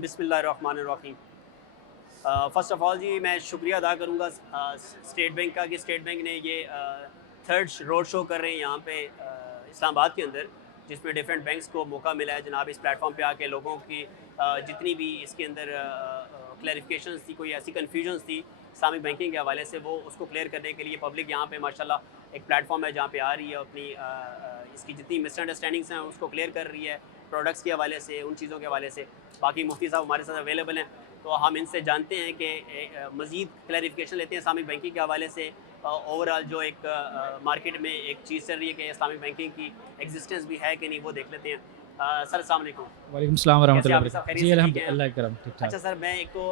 बिस्मिल्लाहिर्रहमानिर्रहीम। First of all जी मैं शुक्रिया अदा करूँगा स्टेट बैंक का कि स्टेट बैंक ने ये थर्ड रोड शो कर रहे हैं यहाँ पे इस्लामाबाद के अंदर, जिसमें डिफरेंट बैंक्स को मौका मिला है जनाब इस प्लेटफॉर्म पे आके लोगों की जितनी भी इसके अंदर क्लैरिफिकेशंस थी, कोई ऐसी कन्फ्यूजन्स थी इस्लामिक बैंकिंग के हवाले से, वो उसको क्लियर करने के लिए पब्लिक यहाँ पे माशाल्लाह एक प्लेटफॉर्म है जहाँ पे आ रही है, अपनी इसकी जितनी मिसअंडरस्टैंडिंग्स हैं उसको क्लियर कर रही है, प्रोडक्ट्स के हवाले से, उन चीज़ों के हवाले से। बाकी मुफ्ती साहब हमारे साथ अवेलेबल हैं, तो हम इनसे जानते हैं कि मज़ीद क्लैरिफिकेशन लेते हैं इस्लामिक बैंकिंग के हवाले से। ओवरऑल जो एक मार्केट में एक चीज़ चल रही है कि इस्लामिक बैंकिंग की एग्जिस्टेंस भी है कि नहीं, वो देख लेते हैं। सर अस्सलाम वालेकुम। वालेकुम सलाम वरहमतुल्लाहि कैसे आप? वबरकातुहू। खैरियत जी से? ठीक हैं? अल्हम्दुलिल्लाह करम ठीक ठाक। अच्छा सर, मैं एक तो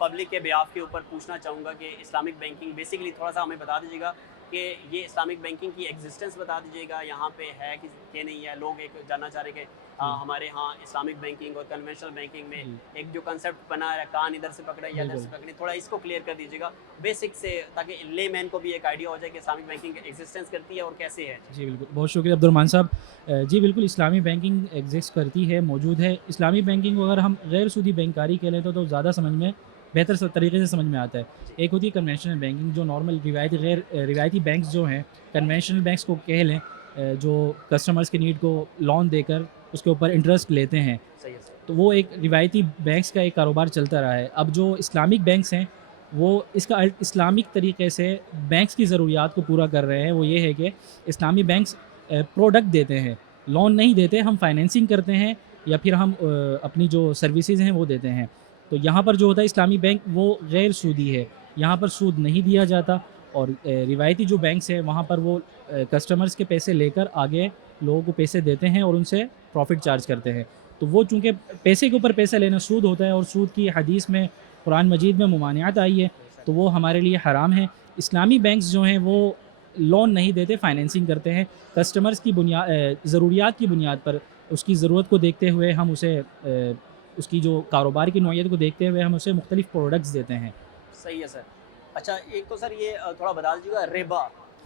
पब्लिक के बिहाफ के ऊपर पूछना चाहूँगा कि इस्लामिक बैंकिंग बेसिकली थोड़ा सा हमें बता दीजिएगा कि ये इस्लामिक बैंकिंग की एग्जिस्टेंस बता दीजिएगा, यहाँ पे है कि नहीं है। लोग एक जानना चाह रहे कि हमारे यहाँ इस्लामिक बैंकिंग और कन्वेंशनल बैंकिंग में जी एक जो कंसेप्ट बना है, कान इधर से पकड़े या इधर बिल्कुल। से पकड़े, थोड़ा इसको क्लियर कर दीजिएगा बेसिक से, ताकि ले मैन को भी एक आइडिया हो जाए कि इस्लामिक बैंकिंग एग्जिस्टेंस करती है और कैसे है। जी बिल्कुल, बहुत शुक्रिया अब्दुर्रहमान साहब। जी बिल्कुल, इस्लामी बैंकिंग एग्जिस्ट करती है, मौजूद है। इस्लामी बैंकिंग को अगर हम गैर सूदी बैंकारी कह लें तो ज़्यादा समझ में बेहतर तरीके से समझ में आता है। जी एक होती है कन्वेंशनल बैंकिंग, जो नॉर्मल रिवायती गैर रिवायती बैंक्स जो हैं, कन्वेंशनल बैंक्स को कह लें, जो कस्टमर्स की नीड को लोन देकर उसके ऊपर इंटरेस्ट लेते हैं, सही है सर। तो वो एक रिवायती बैंक्स का एक कारोबार चलता रहा है। अब जो इस्लामिक बैंक्स हैं, वो इसका इस्लामिक तरीके से बैंक्स की ज़रूरियात को पूरा कर रहे हैं। वो ये है कि इस्लामी बैंक्स प्रोडक्ट देते हैं, लोन नहीं देते। हम फाइनेंसिंग करते हैं या फिर हम अपनी जो सर्विसेज हैं वो देते हैं। तो यहाँ पर जो होता है इस्लामी बैंक, वो गैर सूदी है, यहाँ पर सूद नहीं दिया जाता। और रिवायती जो बैंक्स हैं वहाँ पर वो कस्टमर्स के पैसे लेकर आगे लोगों को पैसे देते हैं और उनसे प्रॉफ़िट चार्ज करते हैं। तो वो चूँकि पैसे के ऊपर पैसा लेना सूद होता है, और सूद की हदीस में, कुरान मजीद में मुमानियत आई है, तो वो हमारे लिए हराम है। इस्लामी बैंक्स जो हैं वो लोन नहीं देते, फाइनेंसिंग करते हैं। कस्टमर्स की ज़रूरियात की बुनियाद पर, उसकी ज़रूरत को देखते हुए हम उसे उसकी जो कारोबार की नौइयत को देखते हुए हम उसे मुख्तलिफ़ प्रोडक्ट्स देते हैं। सही है सर। अच्छा, एक तो सर ये थोड़ा बता दीजिएगा रिबा।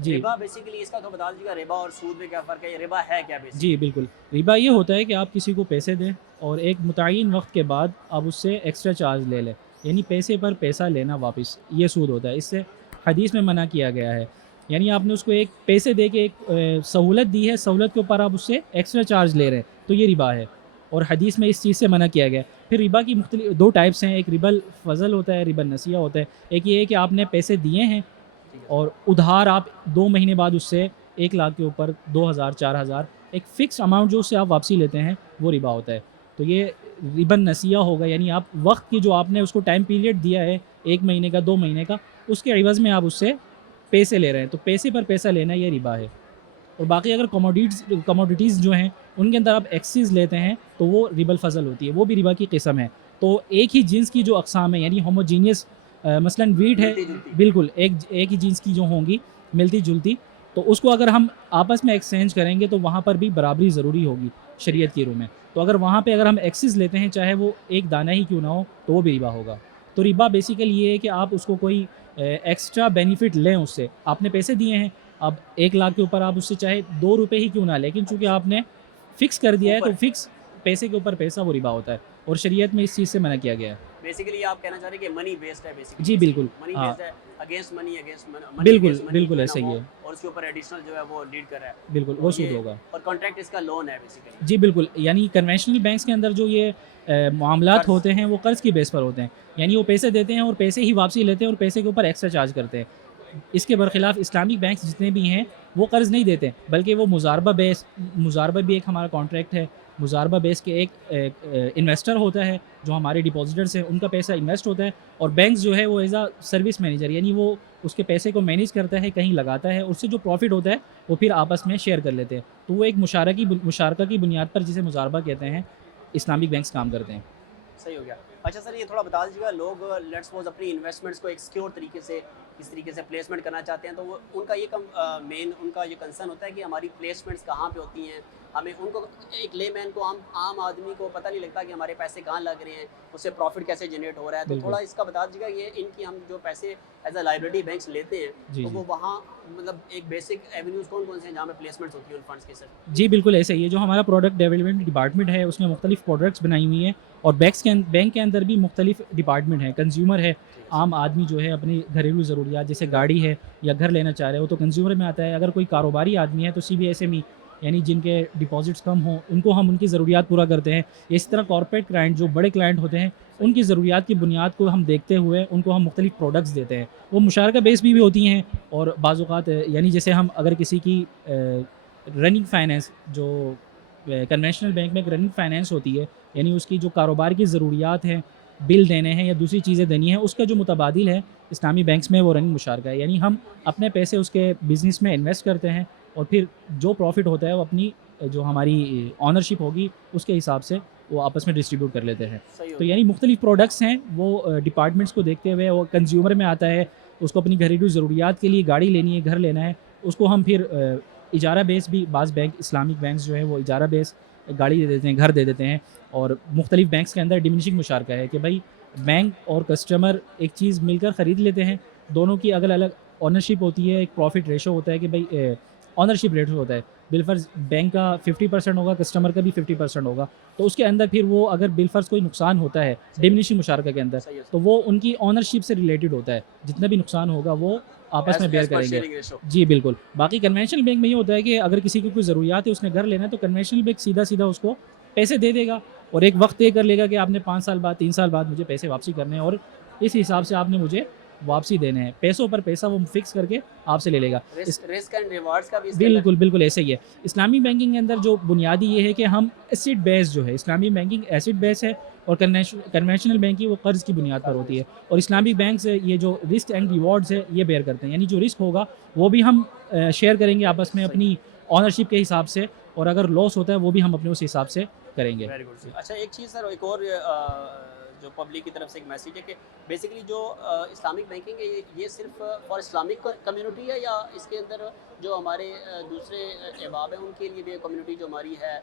जी। रिबा बेसिकली इसका तो बता दीजिएगा, रिबा और सूद में क्या फ़र्क है? ये रिबा है क्या जी, बेसिकली? बिल्कुल। रिबा ये होता है कि आप किसी को पैसे दें और एक मुतय्यन वक़्त के बाद आप उससे एक्स्ट्रा चार्ज ले लें, यानी पैसे पर पैसा लेना वापस, ये सूद होता है। इससे हदीस में मना किया गया है। यानी आपने उसको एक पैसे दे के एक सहूलत दी है, सहूलत के ऊपर आप उससे एक्स्ट्रा चार्ज ले रहे हैं, तो ये रिबा है, और हदीस में इस चीज़ से मना किया गया है। फिर रिबा की मुख्तलिफ 2 टाइप्स हैं, एक रिबल फ़ज़ल होता है, रिबल नसिया होता है। एक ये है कि आपने पैसे दिए हैं ठीक है और उधार आप 2 महीने बाद उससे 1 लाख के ऊपर 2000 4000 एक फ़िक्स अमाउंट जो उससे आप वापसी लेते हैं, वो रिबा होता है। तो ये रिबन नसिया होगा, यानी आप वक़्त की जो आपने उसको टाइम पीरियड दिया है 1 महीने का, 2 महीने का, उसके एवज़ में आप उससे पैसे ले रहे हैं, तो पैसे पर पैसा लेना ये रिबा है। और बाकी अगर कमोडिटीज़ जो हैं उनके अंदर आप एक्सिस लेते हैं, तो वो रिबल फ़ज़ल होती है, वो भी रिबा की किस्म है। तो एक ही जिन्स की जो अक़साम है, यानी होमोजीनियस, मसलन व्हीट है, मिलती-जुलती। बिल्कुल एक ही जीन्स की जो होंगी मिलती-जुलती, तो उसको अगर हम आपस में एक्सचेंज करेंगे तो वहाँ पर भी बराबरी ज़रूरी होगी शरीयत की रूह में। तो अगर वहाँ पे अगर हम एक्सिस लेते हैं, चाहे वो एक दाना ही क्यों ना हो, तो वो भी रिबा होगा। तो रिबा बेसिकली ये है कि आप उसको कोई एक्स्ट्रा बेनिफिट लें उससे। आपने पैसे दिए हैं, अब 1 लाख के ऊपर आप उससे चाहे 2 रुपए ही क्यों ना, लेकिन चूँकि अच्छा, आपने फ़िक्स कर दिया है, तो ऊपर फ़िक्स पैसे के ऊपर पैसा वो रिबा होता है, और शरीयत में इस चीज़ से मना किया गया है। बेसिकली आप कहना चाह रहे हैं कि मनी बेस्ड है बेसिकली जी ये सीन। बिल्कुल, मनी हाँ। बेस्ड है, अगेंस्ट मनी, बिल्कुल, अगेंस्ट मनी जो बिल्कुल है ना ऐसा ही वो, है। और उसके ऊपर एडिशनल जो है वो लीड कर रहा है। बिल्कुल, तो वो ये सूद होगा। और कॉन्ट्रैक्ट इसका लोन है बेसिकली। जी बिल्कुल, यानी कन्वेंशनल बैंक्स के अंदर जो ये मामलात कर्ज़। होते हैं वो कर्ज़ की बेस पर होते हैं। यानी वो पैसे देते हैं और पैसे ही वापसी लेते हैं और पैसे के ऊपर एक्स्ट्रा चार्ज करते हैं। इसके बरखिलाफ़ इस्लामिक बैंक्स जितने भी हैं वो कर्ज़ नहीं देते, बल्कि वो मुज़ारबा भी एक हमारा कॉन्ट्रैक्ट है। मुज़ारबा बेस के एक इन्वेस्टर होता है, जो हमारे डिपॉज़िटर्स हैं, उनका पैसा इन्वेस्ट होता है, और बैंक्स जो है वो एज़ अ सर्विस मैनेजर, यानी वो उसके पैसे को मैनेज करता है, कहीं लगाता है, उससे जो प्रॉफ़िट होता है वो फिर आपस में शेयर कर लेते हैं। तो वो एक मुशारका की बुनियाद पर, जिसे मुज़ारबा कहते हैं, इस्लामिक बैंक्स काम करते हैं। सही हो गया। अच्छा सर, ये थोड़ा बता दीजिएगा, लोग लेट्स सपोज़ अपनी इन्वेस्टमेंट्स को एक सिक्योर तरीके से किस तरीके से प्लेसमेंट करना चाहते हैं, तो वो उनका ये मेन उनका ये कंसर्न होता है कि हमारी प्लेसमेंट्स कहाँ पे होती हैं। हमें उनको, एक लेमैन को, आम आदमी को पता नहीं लगता कि हमारे पैसे कहाँ लग रहे हैं, उससे प्रॉफ़िट कैसे जनरेट हो रहा है। तो बिल्कुल। थोड़ा इसका बता दीजिएगा, ये इनकी हम जो पैसे एज़ अ लायबिलिटी बैंक्स लेते हैं, जी, तो जी। वो वहाँ मतलब एक बेसिक एवेन्यूज़ कौन-कौन से हैं जहाँ पे प्लेसमेंट्स होती हैं उन फंड्स की सर? जी, बिल्कुल ऐसा ही है। जो हमारा प्रोडक्ट डेवलपमेंट डिपार्टमेंट है, उसने मुख्तलिफ़ प्रोडक्ट्स बनाई हुई हैं, और बैंक के अंदर भी मुख्तलिफ डिपार्टमेंट हैं। कंज्यूमर है, आम आदमी जो है अपनी घरेलू ज़रूरियात जैसे गाड़ी है या घर लेना चाह रहे हो तो कंज्यूमर में आता है। अगर कोई कारोबारी आदमी है तो CBSME यानी जिनके डिपॉजिट्स कम हों उनको हम उनकी ज़रूरियात पूरा करते हैं। इसी तरह कॉर्पोरेट क्लाइंट जो बड़े क्लाइंट होते हैं उनकी ज़रूरियात की बुनियाद को हम देखते हुए उनको हम मुख्तलिफ प्रोडक्ट्स देते हैं। वो मुशारका बेस भी होती हैं और बाज़ औक़ात यानी जैसे हम अगर किसी की रनिंग फाइनेंस जो कन्वेंशनल बैंक में एक रनिंग फाइनेंस होती है यानी उसकी जो कारोबार की ज़रूरियात हैं, बिल देने हैं या दूसरी चीज़ें देनी हैं, उसका जो मुतबादिल है इस्लामी बैंक्स में वो रनिंग मुशारका है। यानी हम अपने पैसे उसके बिज़नेस में इन्वेस्ट करते हैं और फिर जो प्रॉफ़िट होता है वो अपनी जो हमारी ओनरशिप होगी उसके हिसाब से वो आपस में डिस्ट्रीब्यूट कर लेते हैं। सही हो तो गया। यानी मुख्तलिफ प्रोडक्ट्स हैं वो डिपार्टमेंट्स को देखते हुए वो कंज्यूमर में आता है, उसको अपनी घरेलू ज़रूरियात के लिए गाड़ी लेनी है, घर लेना है, उसको हम फिर इजारा बेस भी बाज़ बैंक इस्लामिक बैंक्स जो है वो इजारा बेस गाड़ी दे देते हैं, घर दे देते हैं। और मुख्तलिफ बैंक्स के अंदर डिमिनिशिंग मुशारका है कि भाई बैंक और कस्टमर एक चीज़ मिलकर ख़रीद लेते हैं, दोनों की अलग-अलग ओनरशिप होती है, एक प्रॉफ़िट रेशो होता है कि भाई ओनरशिप रेशो होता है। बिलफ़र्ज़ बैंक का 50% होगा, कस्टमर का भी 50% होगा। तो उसके अंदर फिर वो अगर बिलफ़र्ज़ कोई नुकसान होता है डिमिनिशिंग मुशारका के अंदर सही है। तो वो उनकी ओनरशिप से रिलेटेड होता है। जितना भी नुकसान होगा वो आपस में बेयर एज़ पर करेंगे। Sharing ratio. जी, बिल्कुल। बाकी कन्वेंशनल बैंक में ये होता है कि अगर किसी की कोई ज़रूरियात है, उसने घर लेना है, तो कन्वेंशनल बैंक सीधा-सीधा उसको पैसे दे देगा और एक वक़्त तय कर लेगा कि आपने 5 साल बाद, 3 साल बाद मुझे पैसे वापसी करने हैं और इस हिसाब से आपने मुझे वापसी देने हैं। पैसों पर पैसा वो फ़िक्स करके आपसे ले लेगा। इस रिस्क एंड रिवार्ड्स का भी इसके अंदर बिल्कुल, बिल्कुल ऐसा ही है। इस्लामी बैंकिंग के अंदर जो बुनियादी ये है कि हम एसेट बेस्ड जो है, इस्लामी बैंकिंग एसेट बेस्ड है और कन्वेंशनल बैंकिंग वो कर्ज़ की बुनियाद पर होती है। और इस्लामिक बैंक से ये जो रिस्क एंड रिवॉर्ड्स है, ये बेयर करते हैं। यानी जो रिस्क होगा, वो भी हम शेयर करेंगे आपस में अपनी ओनरशिप के हिसाब से और अगर लॉस होता है, वो भी हम अपने उस हिसाब से करेंगे। Very good. अच्छा एक चीज़ सर, एक और जो पब्लिक की तरफ से एक मैसेज है कि बेसिकली जो इस्लामिक बैंकिंग है ये सिर्फ फॉर इस्लामिक कम्युनिटी है या इसके अंदर जो हमारे दूसरे अहबाब हैं उनके लिए भी कम्युनिटी जो हमारी है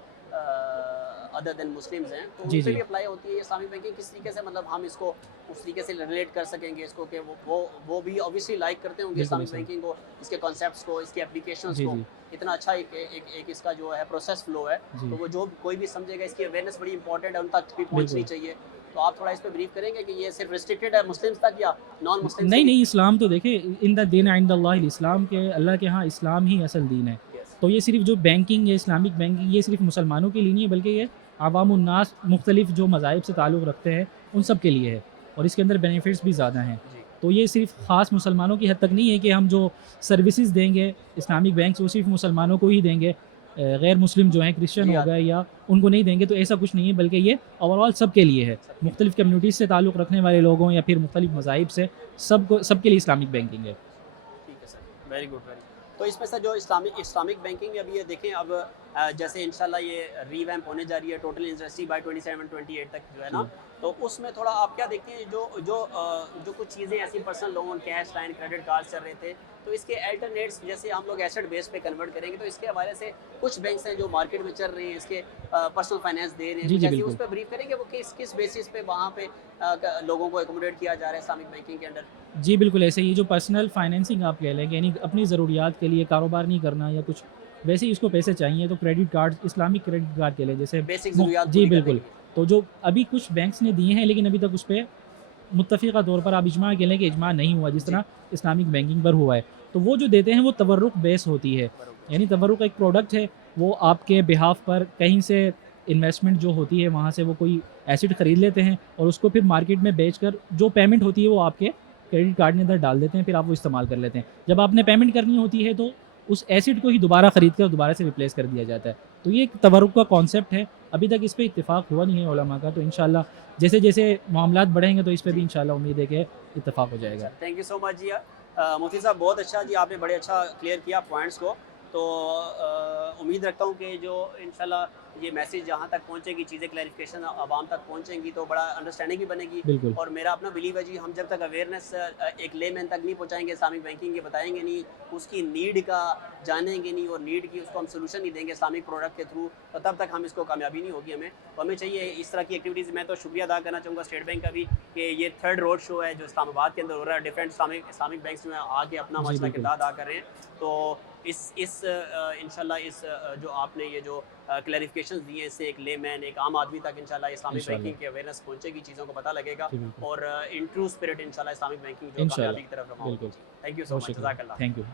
अदर देन मुस्लिम्स हैं तो जी, उन पे जी। भी अप्लाई होती है ये इस्लामिक बैंकिंग? किस तरीके से मतलब हम इसको उस तरीके से रिलेट कर सकेंगे इसको कि वो भी ऑब्वियसली लाइक करते होंगे बिल्कुल इस्लामिक ऐसा ही। बैंकिंग को, इसके कॉन्सेप्ट्स को, इसके एप्लीकेशंस जी, को। जी। इतना अच्छा एक इसका जो है प्रोसेस फ्लो है, जी। तो वो जो कोई भी समझेगा इसकी अवेयरनेस बड़ी इंपॉर्टेंट है, उन तक भी पहुंचनी बिल्कुल। चाहिए। तो आप थोड़ा इस पे ब्रीफ करेंगे कि ये सिर्फ रिस्ट्रिक्टेड है मुस्लिम्स तक या नॉन मुस्लिम्स नहीं, भी? नहीं, इस्लाम तो देखिए इन द दीन इंदल्लाहिल इस्लाम के अल्लाह के यहाँ इस्लाम ही असल दीन है। यस। तो ये सिर्फ़ जो बैंकिंग है, इस्लामिक बैंकिंग ये सिर्फ़ मुसलमानों के लिए नहीं है बल्कि ये अवामुन्नास मुख्तलिफ़ जो मज़ाहिब से ताल्लुक़ रखते हैं, उन सब के लिए है और इसके अंदर बेनिफिट्स भी ज़्यादा हैं। जी। तो ये सिर्फ़ ख़ास मुसलमानों की हद तक नहीं है कि हम जो सर्विसेज़ देंगे इस्लामिक बैंक वो सिर्फ़ मुसलमानों को ही देंगे, गैर मुस्लिम जो हैं क्रिश्चियन जी हो हाँ। गए या उनको नहीं देंगे, तो ऐसा कुछ नहीं है बल्कि ये ओवरऑल सब के लिए है। मुख्तलिफ़ कम्युनिटीज़ से ताल्लुक़ रखने वाले लोगों या फिर मुख्तलिफ़ मज़ाहिब से सबके लिए इस्लामिक बैंकिंग है। ठीक है सर, वेरी गुड वेरी। तो इसमें से जो इस्लामिक बैंकिंग में अभी ये देखें अब जैसे इंशाल्लाह ये रीवैम्प होने जा रही है टोटल इंडस्ट्री बाय 27-28 तक जो है ना, तो उसमें थोड़ा आप क्या देखते हैं जो कुछ चीज़ें ऐसी personal loan, cache line, credit card चल रहे थे, तो इसके अल्टरनेट्स जैसे हम लोग एसेट बेस पे कन्वर्ट करेंगे तो इसके हवाले से कुछ बैंक्स हैं जो मार्केट में चल रहे हैं, इसके पर्सनल फाइनेंस दे रहे हैं, जी, कुछ जी, ऐसी बिल्कुल। उस पर ब्रीफ करेंगे वो किस बेसिस पे वहाँ पे लोगों को एकोमोडेट किया जा रहा है इस्लामिक बैंकिंग के अंडर? जी, बिल्कुल ऐसे ही जो पर्सनल फाइनेंसिंग आप कह लें कि यानी अपनी ज़रूरियात के लिए कारोबार नहीं करना या कुछ वैसे ही उसको पैसे चाहिए तो credit card Islamic credit card के लिए जैसे बेसिक मुफ ज़रूरियात जी, पूरी करने बिल्कुल। के लिए। तो जो अभी कुछ बैंक्स ने दिए हैं लेकिन अभी तक उस पे मुत्तफ़िक़ा तौर पर आप इजमा कह लें कि इजमा नहीं हुआ जिस जी। तरह इस्लामिक बैंकिंग पर हुआ है। तो वो जो देते हैं वो तवर्रुक़ बेस होती है। बरोबर। यानी तवर्रुक़ एक प्रोडक्ट है, वो आपके बिहाफ़ पर कहीं से इन्वेस्टमेंट जो होती है वहाँ से वो कोई एसेट ख़रीद लेते हैं और उसको फिर मार्केट में बेचकर जो पेमेंट होती है वो आपके क्रेडिट कार्ड के अंदर डाल देते हैं, फिर आप वो इस्तेमाल कर लेते हैं। जब आपने पेमेंट करनी होती है तो उस एसेट को ही दोबारा ख़रीद कर दोबारा से रिप्लेस कर दिया जाता है। तो ये एक तवर्रुक़ का कॉन्सेप्ट है, अभी तक इस पे इत्तेफ़ाक हुआ नहीं है उलमा का, तो इंशाअल्लाह जैसे-जैसे मामलात बढ़ेंगे तो इस पे भी इंशाअल्लाह उम्मीद है कि इत्तेफ़ाक हो जाएगा। थैंक यू सो मच जी। मुफ्ती साहब बहुत अच्छा जी, आपने बड़े अच्छा क्लियर किया पॉइंट्स को। तो उम्मीद रखता हूँ कि जो इंशाल्लाह ये मैसेज जहाँ तक पहुँचेगी, चीज़ें क्लैरिफिकेशन आवाम तक पहुँचेंगी तो बड़ा अंडरस्टैंडिंग भी बनेगी। बिल्कुल। और मेरा अपना बिलीव है जी, हम जब तक अवेयरनेस एक लेमैन तक नहीं पहुँचाएंगे इस्लामिक बैंकिंग के, बताएंगे नहीं, उसकी नीड का जानेंगे नहीं और नीड की उसको हम सोल्यूशन नहीं देंगे इस्लामिक प्रोडक्ट के थ्रू, तो तब तक हम इसको कामयाबी नहीं होगी हमें। तो हमें चाहिए इस तरह की एक्टिविटीज़। मैं तो शुक्रिया अदा करना चाहूँगा स्टेट बैंक का भी कि ये 3rd रोड शो है जो इस्लामाबाद के अंदर हो रहा है। डिफरेंट इस्लामिक बैंक्स जो हैं आके अपना जी, मसला बिल्कुल। किरदार अदा कर रहे हैं। तो इस इंशाल्लाह इस जो आपने ये जो क्लैरिफिकेशंस दिए हैं, इससे एक लेमैन, एक आम आदमी तक इंशाल्लाह इस्लामिक इंशाल्लाह। बैंकिंग की अवेयरनेस पहुंचेगी, चीज़ों को पता लगेगा जी, बिल्कुल। और इन ट्रू स्पिरिट इंशाल्लाह इस्लामिक बैंकिंग जो कामयाबी इंशाल्लाह, की तरफ रवाना बिल्कुल। होगी। थैंक यू सो बहुत मच, शुक्रिया। जज़ाकल्लाह। Thank you.